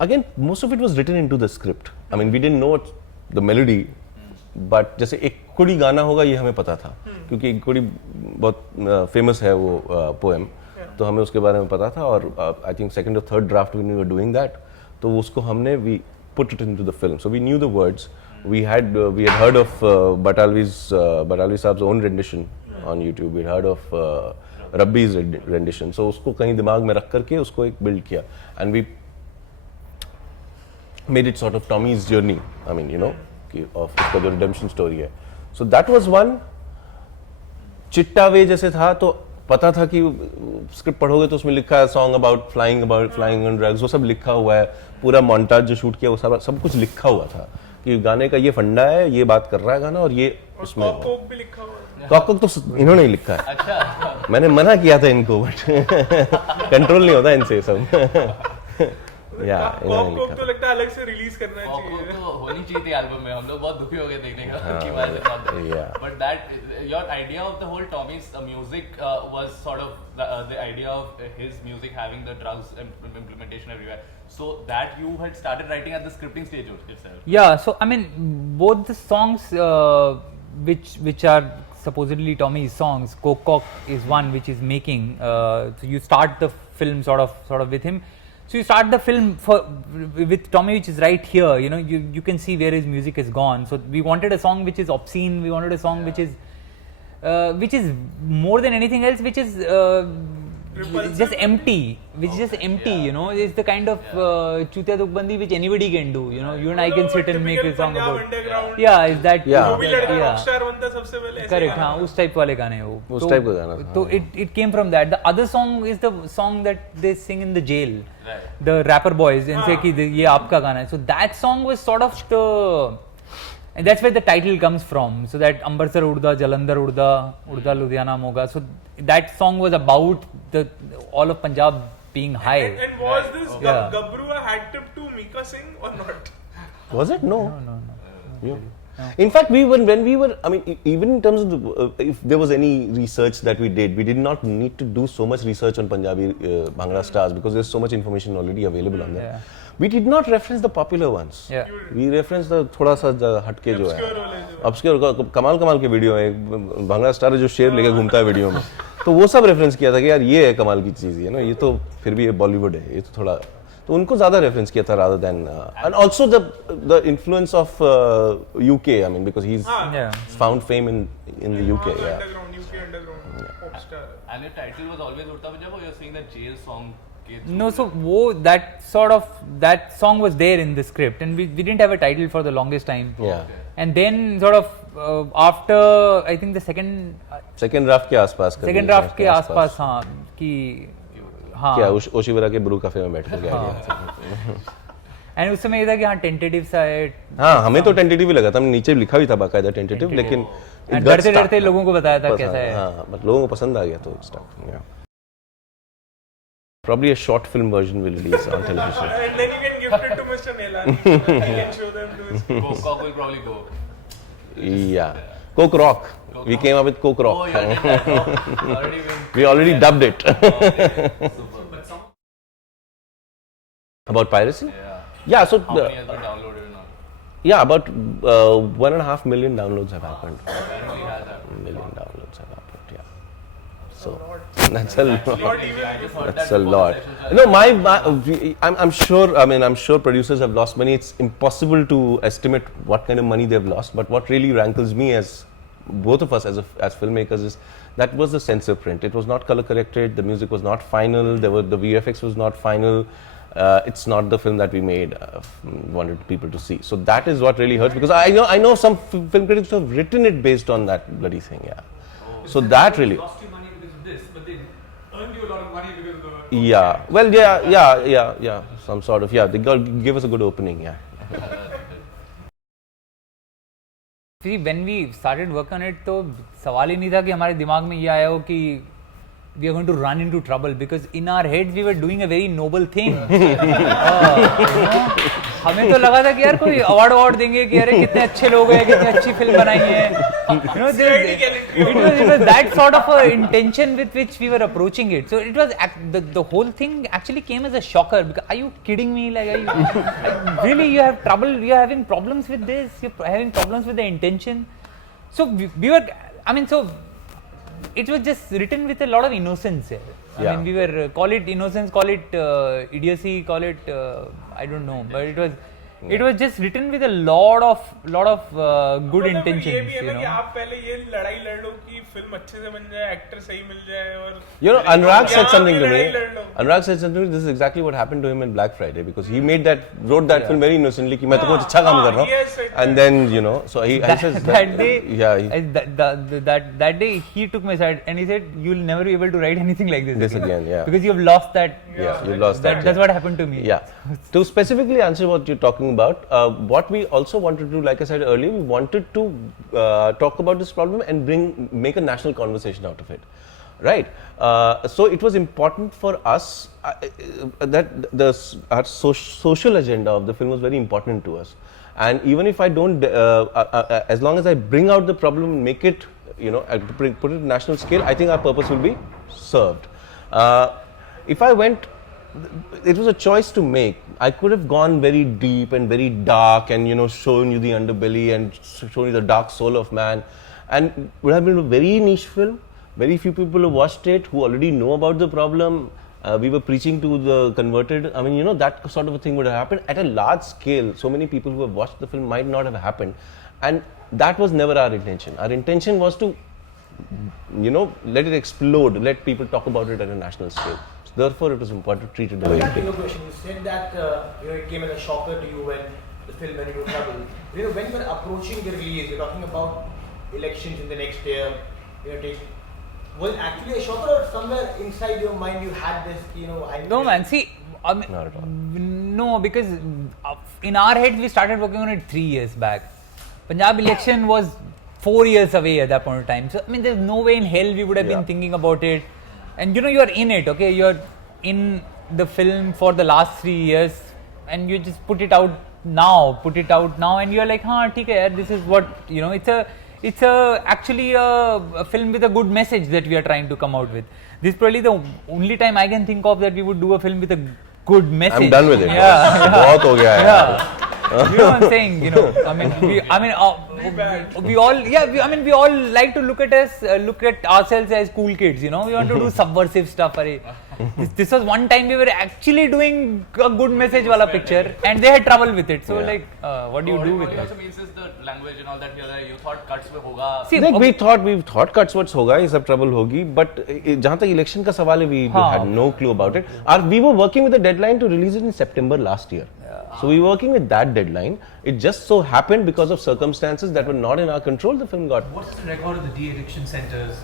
Again, most of it was written into the script. I mean, we didn't know the melody, but जैसे एक कुड़ी गाना होगा ये हमें पता था, क्योंकि एक कुड़ी बहुत फेमस है वो पोएम, तो हमें उसके बारे में पता था. और आई थिंक सेकंड और third draft when we were doing that, तो उसको हमने we put it into the film. So we knew the words. We had heard of Batalvi Saab's own rendition on YouTube. We heard of Rabbi's rendition. So उसको कहीं दिमाग में रख करके उसको एक build किया, and we made it sort of Tommy's journey. I mean, you know, of उसका जो redemption story है. So that was one. चिट्टा वे जैसे था, तो पता था कि स्क्रिप्ट पढ़ोगे तो उसमें लिखा है song about flying on drugs, वो सब लिखा हुआ है. पूरा मोन्टाज जो शूट किया वो सब कुछ लिखा हुआ था कि गाने का ये फंडा है, ये बात कर रहा है गाना, और ये उसमें कॉक भी लिखा हुआ है. कॉक तो इन्होंने ही लिखा है. अच्छा. मैंने मना किया था इनको, बट कंट्रोल नहीं होता इनसे सब. या कॉक तो लगता है अलग से रिलीज करना चाहिए. तो होनी चाहिए थी एल्बम में. हम लोग बहुत दुखी हो गए देखने का कि why is it not there? But that your idea of the whole Tommy's music was sort of the idea of his music having the drugs implementation everywhere. So that you had started writing at the scripting stage itself. Yeah, so I mean both the songs which are supposedly Tommy's songs, Cock is one which is making. So you start the film sort of with him. So you start the film with Tommy, which is right here. You know, you can see where his music is gone. So we wanted a song which is obscene. We wanted a song which is more than anything else, which is just empty. Which is just empty. You know, it's the kind of chutiya dukbandi which anybody can do. You know, you and I can sit and make a song about. Yeah, is that? Yeah. जो भी लड़का Rockstar बनता सबसे पहले ऐसे Correct. हाँ, उस type वाले गाने वो. उस टाइप का गाना था. तो it came from that. The other song is the song that they sing in the jail. Right. The rapper boys and say कि ये आपका गाना है. So that song was sort of the, and that's where the title comes from. So that Ambarsar Urda, Jalandhar Urda Ludhiana Moga. So that song was about all of Punjab being high. And was this Yeah. Gabru a hat tip to Mika Singh or not? Was it? No. No. Yeah. In fact, when we were, I mean, even in terms of if there was any research that we did not need to do so much research on Punjabi Bhangra stars, because there's so much information already available on them. Yeah. We did not reference the popular ones. Yeah. We referenced the थोड़ा सा हटके जो है. Obscure वाले जो. Obscure कमाल के video है. भांगड़ा स्टार जो शेर लेके घूमता है वीडियो में, तो वो सब रेफरेंस किया था कि यार ये है कमाल की चीज़ है ना, ये तो फिर भी ये बॉलीवुड है, ये तो थोड़ा, तो उनको ज़्यादा रेफरेंस किया था rather than and also the influence of UK. I mean, because he's Yeah. found fame in the UK. Yeah. Underground, UK underground, pop star. And your title was always Urta Punjab, or you're saying that jail song? No, so that song was there in the script, and we didn't have a title for the longest time. Yeah. And then sort of after I think the second draft के आसपास कर second दिया, draft के आसपास हाँ कि हाँ क्या ओशिवरा के ब्रू कैफे में बैठ कर गया. एंड उस समय ये था कि हाँ टेंटेटिव सा है. हाँ, हमें तो टेंटेटिव ही लगा था, हमने नीचे भी लिखा भी था बाकायदा टेंटेटिव, लेकिन डरते डरते लोगों को बताया था कैसा है. हाँ, बट लोगों को पसंद आ गया तो staff. Probably a short film version will release on television. And then you can gift it to Mr. Neelani. He can show them to his kids. Cock will probably go. Yeah. Coke Rock. We came up with Coke Rock. Oh, yeah. Already been. We already dubbed it. Super. About piracy? Yeah. Yeah, so How many has been downloaded and all? yeah, about 1.5 million downloads have happened. Really has happened. Million downloads have happened, yeah. So that's a lot. I just heard That's that a before lot. the session started. No, I'm sure. I mean, I'm sure producers have lost money. It's impossible to estimate what kind of money they've lost. But what really rankles me, as both of us as filmmakers, is that was the censor print. It was not color corrected. The music was not final. The VFX was not final. It's not the film that we made. Wanted people to see. So that is what really hurts, because I know some film critics have written it based on that bloody thing. Yeah. So that really. Lost you money because of this, but they earned you a lot of money because of the. Yeah. Well, yeah. Some sort of, yeah. They give us a good opening. Yeah. See, when we started work on it, तो सवाल ही नहीं था कि हमारे दिमाग में ये आया हो कि we are going to run into trouble, because in our heads we were doing a very noble thing. हमें तो लगा था कि यार कोई अवार्ड देंगे कि अरे कितने अच्छे लोग हैं, कितनी अच्छी फिल्म बनाई है. You know, it was that sort of a intention with which we were approaching it. So it was the whole thing actually came as a shocker. Because, are you kidding me? Like, really, you have trouble? You are having problems with this? You're having problems with the intention? So we were. I mean, so it was just written with a lot of innocence here. I mean, we were call it innocence, call it idiocy, call it I don't know, but it was just written with a lot of good intentions. ये भी है ना कि आप पहले ये लड़ाई लड़ लो कि फिल्म अच्छे से बन जाए, एक्टर सही मिल जाए और You know, Anurag said something to me. लड़ाई लड़ लो. Anurag said something to me. This is exactly what happened to him in Black Friday, because he wrote that film very innocently कि मैं तो कुछ अच्छा काम कर रहा हूँ, and then you know, so he says that day, that day he took my side and he said, "You'll never be able to write anything like this again, yeah, because you have lost that." Yeah, you lost that. That's what happened to me. Yeah. To specifically answer what you're talking about, what we also wanted to do, like I said earlier, we wanted to talk about this problem and make a national conversation out of it, right? So it was important for us that our social agenda of the film was very important to us, and even if I don't, as long as I bring out the problem and make it, you know, put it at national scale, I think our purpose will be served. If I went, it was a choice to make. I could have gone very deep and very dark and, you know, shown you the underbelly and shown you the dark soul of man, and would have been a very niche film. Very few people have watched it who already know about the problem. We were preaching to the converted. I mean, you know, that sort of a thing would have happened at a large scale. So many people who have watched the film might not have happened, and that was never our intention. Our intention was to, you know, let it explode, let people talk about it at a national scale. So therefore, it was important to treat it the way it Back to did. your question, you said that you know, it came as a shocker to you when the film went into trouble. You know, when you're approaching the release, you're talking about elections in the next year. You know, was it actually a shocker, or somewhere inside your mind you had this, you know? No, man. See, I mean, Not at all. no, because in our heads we started working on it 3 years back. Punjab election was 4 years away at that point of time. So I mean, there's no way in hell we would have been thinking about it. And you know, you're in it, okay? You're in the film for the last 3 years, and you just put it out now, and you're like, "Haan, theek hai, yaar, this is what, you know." It's actually a film with a good message that we are trying to come out with. This is probably the only time I can think of that we would do a film with a good message. I'm done with it. Yeah. बहुत हो गया है. Yeah. You know what I'm saying? You know, I mean, we all like to look at ourselves as cool kids. You know, we want to do subversive stuff. This was one time we were actually doing a good message wala picture, and they had trouble with it. So like, what do you do with What it it? also means is the language and all that. You thought cuts में होगा. See, Like we thought cuts words होगा, ये सब trouble होगी, but जहाँ तक election का सवाल है, we had no clue about it. We were working with a deadline to release it in September last year. So we were working with that deadline. It just so happened, because of circumstances that were not in our control, the film got. What's the record of the de-addiction centers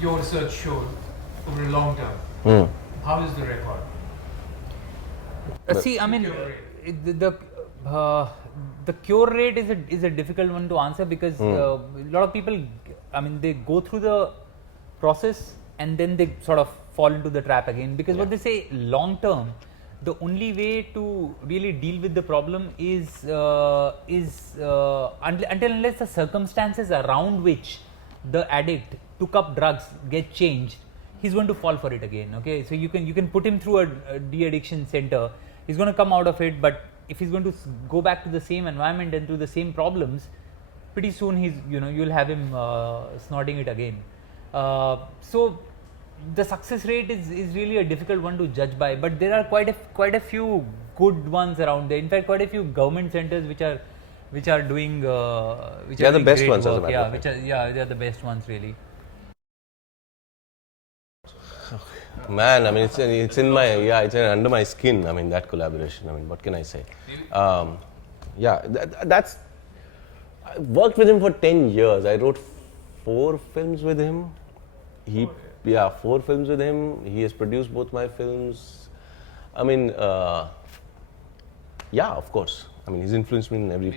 your research showed over a long term? How is the record? See, I mean, the cure rate is a difficult one to answer, because a lot of people, I mean, they go through the process and then they sort of fall into the trap again, because what they say, long term, the only way to really deal with the problem is until unless the circumstances around which the addict took up drugs get changed, he's going to fall for it again. Okay, so you can put him through a de-addiction center, he's going to come out of it, but if he's going to go back to the same environment and to the same problems, pretty soon you'll have him snorting it again. So the success rate is really a difficult one to judge by, but there are quite a few good ones around there. In fact, quite a few government centers which are doing they are the best ones, as a matter of fact. they are the best ones really. Man, I mean, it's under my skin. I mean, that collaboration. I mean, what can I say? That's. I worked with him for 10 years. I wrote 4 films with him. 4 films with him. He has produced both my films. I mean, of course. I mean, he's influenced me in every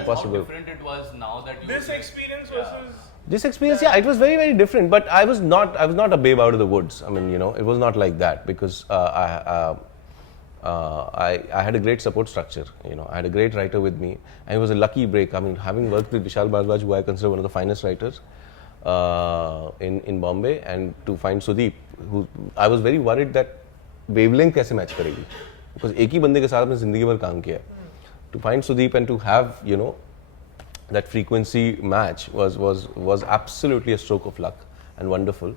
possible. How different it was now that you This experience versus This experience, yeah, it was very, very different. But I was not a babe out of the woods. I mean, you know, it was not like that because I had a great support structure. You know, I had a great writer with me, and it was a lucky break. I mean, having worked with Vishal Bhardwaj, who I consider one of the finest writers in Bombay, and to find Sudeep, who I was very worried that wavelength कैसे match करेगी, because एक ही बंदे के साथ मैं जिंदगी भर काम किया. To find Sudeep and to have, you know, that frequency match was absolutely a stroke of luck and wonderful.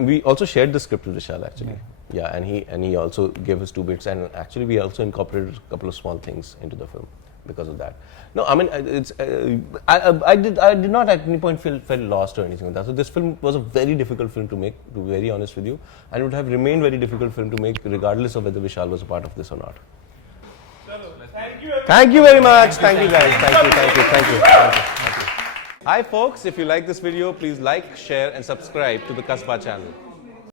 We also shared the script with Vishal actually. Yeah, and he also gave us 2 bits, and actually we also incorporated a couple of small things into the film because of that. No, I mean it's I did not at any point felt lost or anything like that. So this film was a very difficult film to make, to be very honest with you, and it would have remained very difficult film to make regardless of whether Vishal was a part of this or not. Thank you very much. Thank you guys. Thank you. Hi folks, if you like this video, please like, share and subscribe to the Kasbah channel.